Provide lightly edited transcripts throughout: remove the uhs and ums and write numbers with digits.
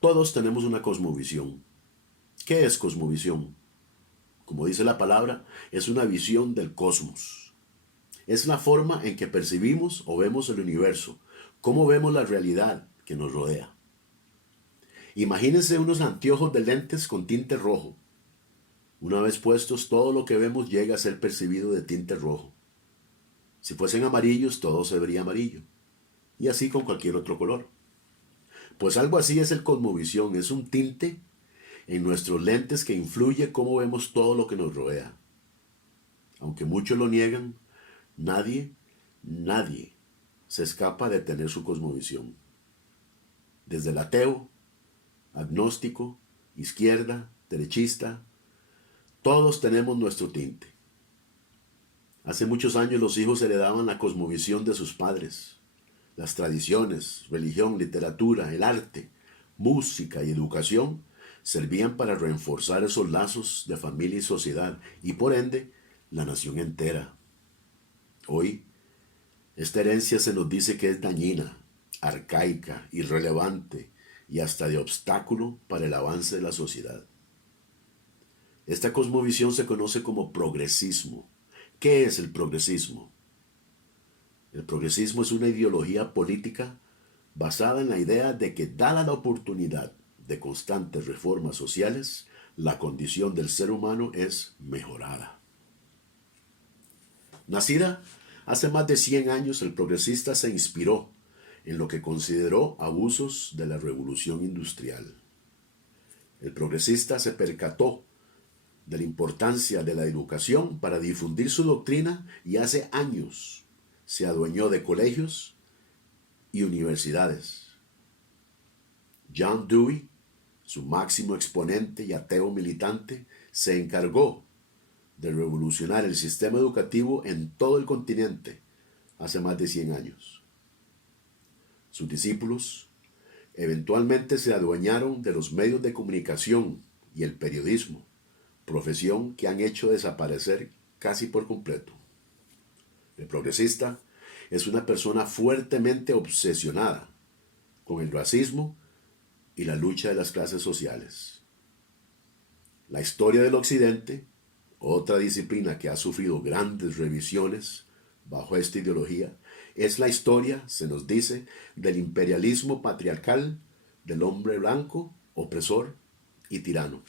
todos tenemos una cosmovisión. ¿Qué es cosmovisión? Como dice la palabra, es una visión del cosmos. Es la forma en que percibimos o vemos el universo, cómo vemos la realidad que nos rodea. Imagínense unos anteojos de lentes con tinte rojo. Una vez puestos, todo lo que vemos llega a ser percibido de tinte rojo. Si fuesen amarillos, todo se vería amarillo. Y así con cualquier otro color. Pues algo así es el cosmovisión, es un tinte en nuestros lentes que influye cómo vemos todo lo que nos rodea. Aunque muchos lo niegan, nadie se escapa de tener su cosmovisión. Desde el ateo, agnóstico, izquierda, derechista, todos tenemos nuestro tinte. Hace muchos años los hijos heredaban la cosmovisión de sus padres, las tradiciones, religión, literatura, el arte, música y educación servían para reforzar esos lazos de familia y sociedad y por ende la nación entera. Hoy, esta herencia se nos dice que es dañina, arcaica, irrelevante y hasta de obstáculo para el avance de la sociedad. Esta cosmovisión se conoce como progresismo. ¿Qué es el progresismo? El progresismo es una ideología política basada en la idea de que, dada la oportunidad de constantes reformas sociales, la condición del ser humano es mejorada. Nacida hace más de 100 años, el progresista se inspiró en lo que consideró abusos de la revolución industrial. El progresista se percató de la importancia de la educación para difundir su doctrina y hace años se adueñó de colegios y universidades. John Dewey, su máximo exponente y ateo militante, se encargó de revolucionar el sistema educativo en todo el continente hace más de 100 años. Sus discípulos eventualmente se adueñaron de los medios de comunicación y el periodismo, profesión que han hecho desaparecer casi por completo. El progresista es una persona fuertemente obsesionada con el racismo y la lucha de las clases sociales. La historia del Occidente, otra disciplina que ha sufrido grandes revisiones bajo esta ideología, es la historia, se nos dice, del imperialismo patriarcal, del hombre blanco, opresor y tirano.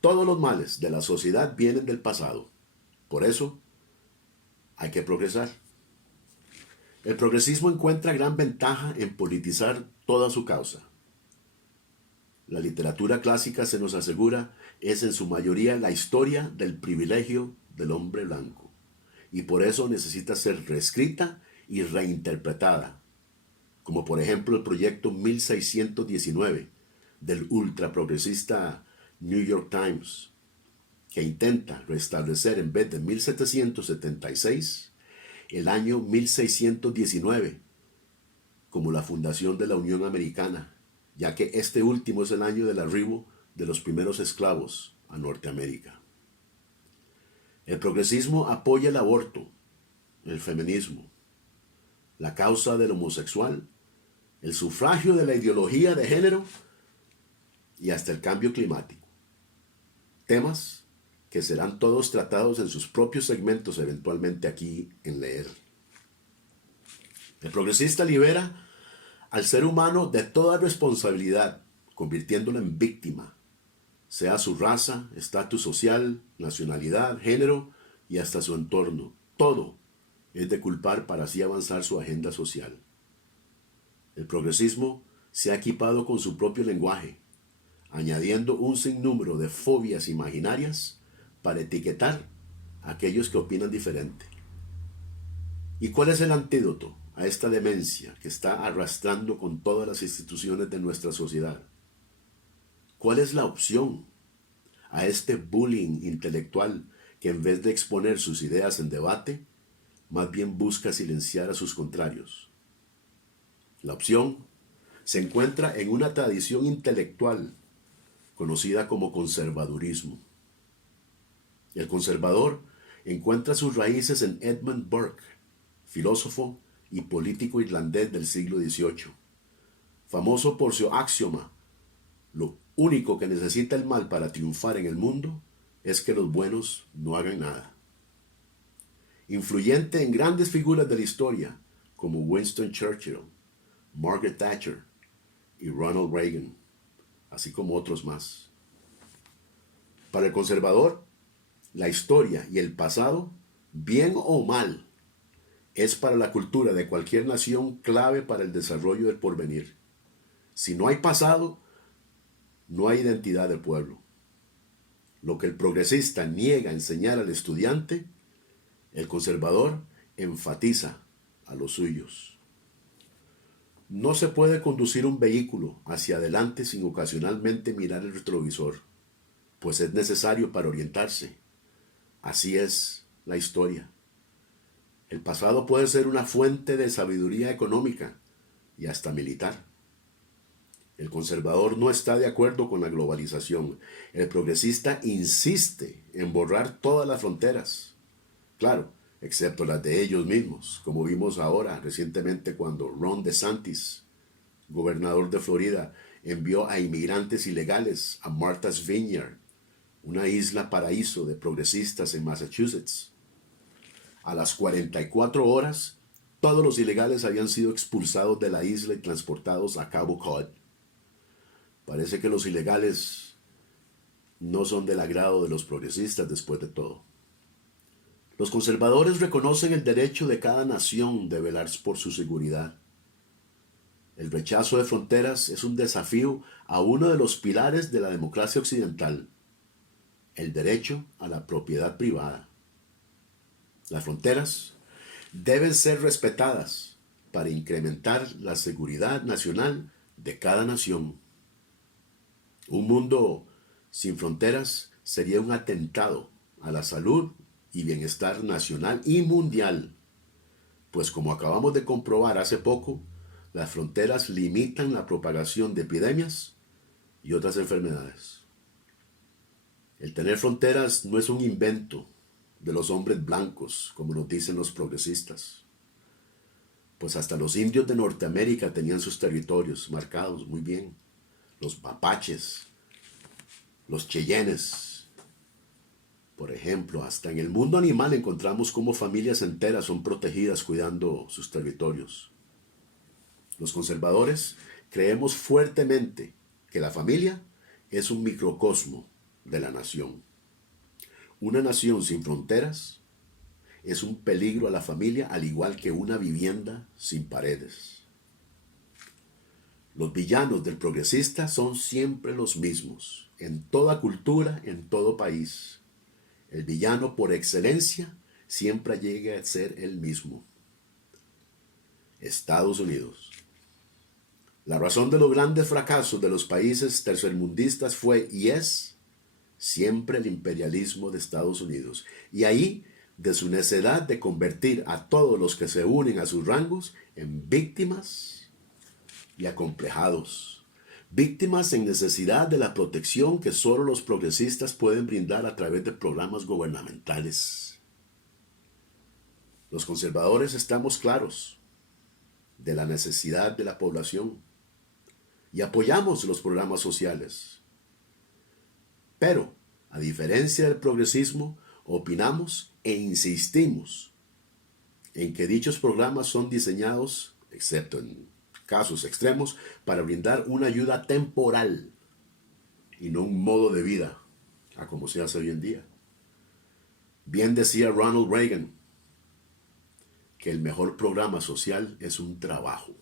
Todos los males de la sociedad vienen del pasado. Por eso, hay que progresar. El progresismo encuentra gran ventaja en politizar toda su causa. La literatura clásica, se nos asegura, es en su mayoría la historia del privilegio del hombre blanco. Y por eso necesita ser reescrita y reinterpretada. Como por ejemplo el proyecto 1619 del ultraprogresista New York Times, que intenta restablecer en vez de 1776 el año 1619 como la fundación de la Unión Americana, ya que este último es el año del arribo de los primeros esclavos a Norteamérica. El progresismo apoya el aborto, el feminismo, la causa del homosexual, el sufragio de la ideología de género y hasta el cambio climático. Temas que serán todos tratados en sus propios segmentos eventualmente aquí en Leer. El progresista libera al ser humano de toda responsabilidad, convirtiéndolo en víctima, sea su raza, estatus social, nacionalidad, género y hasta su entorno. Todo es de culpar para así avanzar su agenda social. El progresismo se ha equipado con su propio lenguaje, añadiendo un sinnúmero de fobias imaginarias para etiquetar a aquellos que opinan diferente. ¿Y cuál es el antídoto a esta demencia que está arrastrando con todas las instituciones de nuestra sociedad? ¿Cuál es la opción a este bullying intelectual que en vez de exponer sus ideas en debate, más bien busca silenciar a sus contrarios? La opción se encuentra en una tradición intelectual conocida como conservadurismo. El conservador encuentra sus raíces en Edmund Burke, filósofo y político irlandés del siglo XVIII, famoso por su axioma: lo único que necesita el mal para triunfar en el mundo es que los buenos no hagan nada. Influyente en grandes figuras de la historia como Winston Churchill, Margaret Thatcher y Ronald Reagan, así como otros más. Para el conservador, la historia y el pasado, bien o mal, es para la cultura de cualquier nación clave para el desarrollo del porvenir. Si no hay pasado, no hay identidad del pueblo. Lo que el progresista niega a enseñar al estudiante, el conservador enfatiza a los suyos. No se puede conducir un vehículo hacia adelante sin ocasionalmente mirar el retrovisor, pues es necesario para orientarse. Así es la historia. El pasado puede ser una fuente de sabiduría económica y hasta militar. El conservador no está de acuerdo con la globalización. El progresista insiste en borrar todas las fronteras. Claro, excepto las de ellos mismos, como vimos ahora recientemente cuando Ron DeSantis, gobernador de Florida, envió a inmigrantes ilegales a Martha's Vineyard, una isla paraíso de progresistas en Massachusetts. A las 44 horas, todos los ilegales habían sido expulsados de la isla y transportados a Cabo Cod. Parece que los ilegales no son del agrado de los progresistas después de todo. Los conservadores reconocen el derecho de cada nación de velar por su seguridad. El rechazo de fronteras es un desafío a uno de los pilares de la democracia occidental, el derecho a la propiedad privada. Las fronteras deben ser respetadas para incrementar la seguridad nacional de cada nación. Un mundo sin fronteras sería un atentado a la salud y bienestar nacional y mundial, pues como acabamos de comprobar hace poco, las fronteras limitan la propagación de epidemias y otras enfermedades. El tener fronteras no es un invento de los hombres blancos, como nos dicen los progresistas, pues hasta los indios de Norteamérica tenían sus territorios marcados muy bien. Los mapaches, los cheyennes, por ejemplo. Hasta en el mundo animal encontramos cómo familias enteras son protegidas cuidando sus territorios. Los conservadores creemos fuertemente que la familia es un microcosmo de la nación. Una nación sin fronteras es un peligro a la familia, al igual que una vivienda sin paredes. Los villanos del progresista son siempre los mismos, en toda cultura, en todo país. El villano por excelencia siempre llega a ser el mismo: Estados Unidos. La razón de los grandes fracasos de los países tercermundistas fue y es siempre el imperialismo de Estados Unidos. Y ahí, de su necedad de convertir a todos los que se unen a sus rangos en víctimas y acomplejados. Víctimas en necesidad de la protección que solo los progresistas pueden brindar a través de programas gubernamentales. Los conservadores estamos claros de la necesidad de la población y apoyamos los programas sociales. Pero, a diferencia del progresismo, opinamos e insistimos en que dichos programas son diseñados, excepto en casos extremos, para brindar una ayuda temporal y no un modo de vida, a como se hace hoy en día. Bien decía Ronald Reagan que el mejor programa social es un trabajo.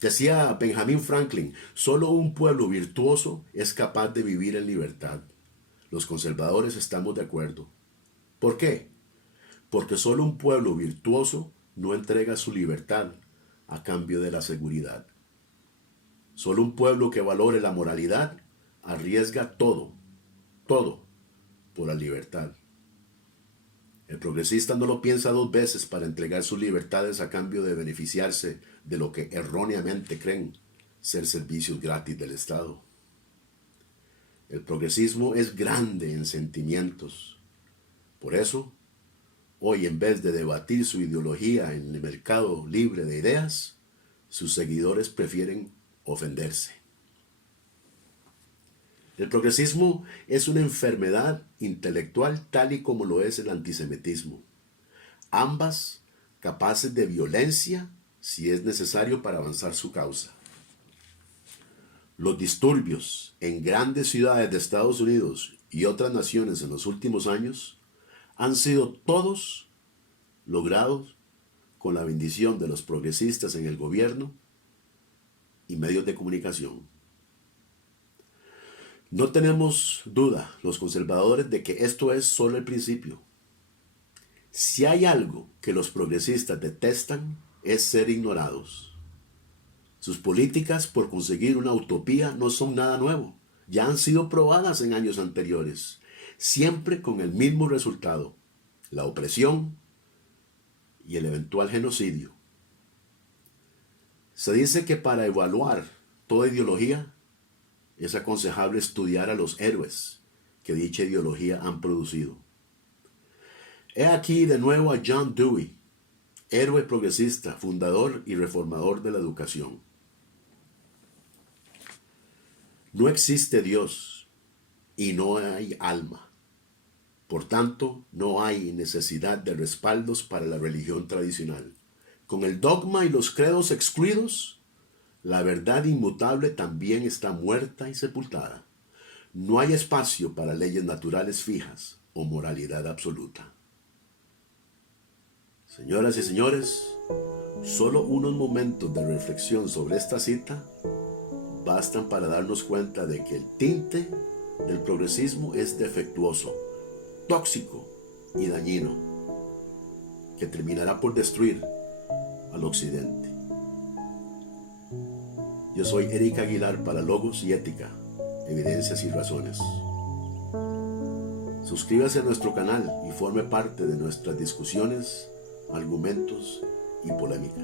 Decía Benjamin Franklin: solo un pueblo virtuoso es capaz de vivir en libertad. Los conservadores estamos de acuerdo. ¿Por qué? Porque solo un pueblo virtuoso no entrega su libertad a cambio de la seguridad. Solo un pueblo que valore la moralidad arriesga todo, por la libertad. El progresista no lo piensa dos veces para entregar sus libertades a cambio de beneficiarse de lo que erróneamente creen ser servicios gratis del Estado. El progresismo es grande en sentimientos. Por eso, hoy, en vez de debatir su ideología en el mercado libre de ideas, sus seguidores prefieren ofenderse. El progresismo es una enfermedad intelectual tal y como lo es el antisemitismo, ambas capaces de violencia si es necesario para avanzar su causa. Los disturbios en grandes ciudades de Estados Unidos y otras naciones en los últimos años han sido todos logrados con la bendición de los progresistas en el gobierno y medios de comunicación. No tenemos duda, los conservadores, de que esto es solo el principio. Si hay algo que los progresistas detestan, es ser ignorados. Sus políticas por conseguir una utopía no son nada nuevo. Ya han sido probadas en años anteriores, siempre con el mismo resultado: la opresión y el eventual genocidio. Se dice que para evaluar toda ideología es aconsejable estudiar a los héroes que dicha ideología han producido. He aquí de nuevo a John Dewey, héroe progresista, fundador y reformador de la educación. No existe Dios y no hay alma. Por tanto, no hay necesidad de respaldos para la religión tradicional. Con el dogma y los credos excluidos, la verdad inmutable también está muerta y sepultada. No hay espacio para leyes naturales fijas o moralidad absoluta. Señoras y señores, solo unos momentos de reflexión sobre esta cita bastan para darnos cuenta de que el tinte del progresismo es defectuoso, tóxico y dañino, que terminará por destruir al occidente. Yo soy Eric Aguilar para Logos y Ética, Evidencias y Razones. Suscríbase a nuestro canal y forme parte de nuestras discusiones, argumentos y polémica.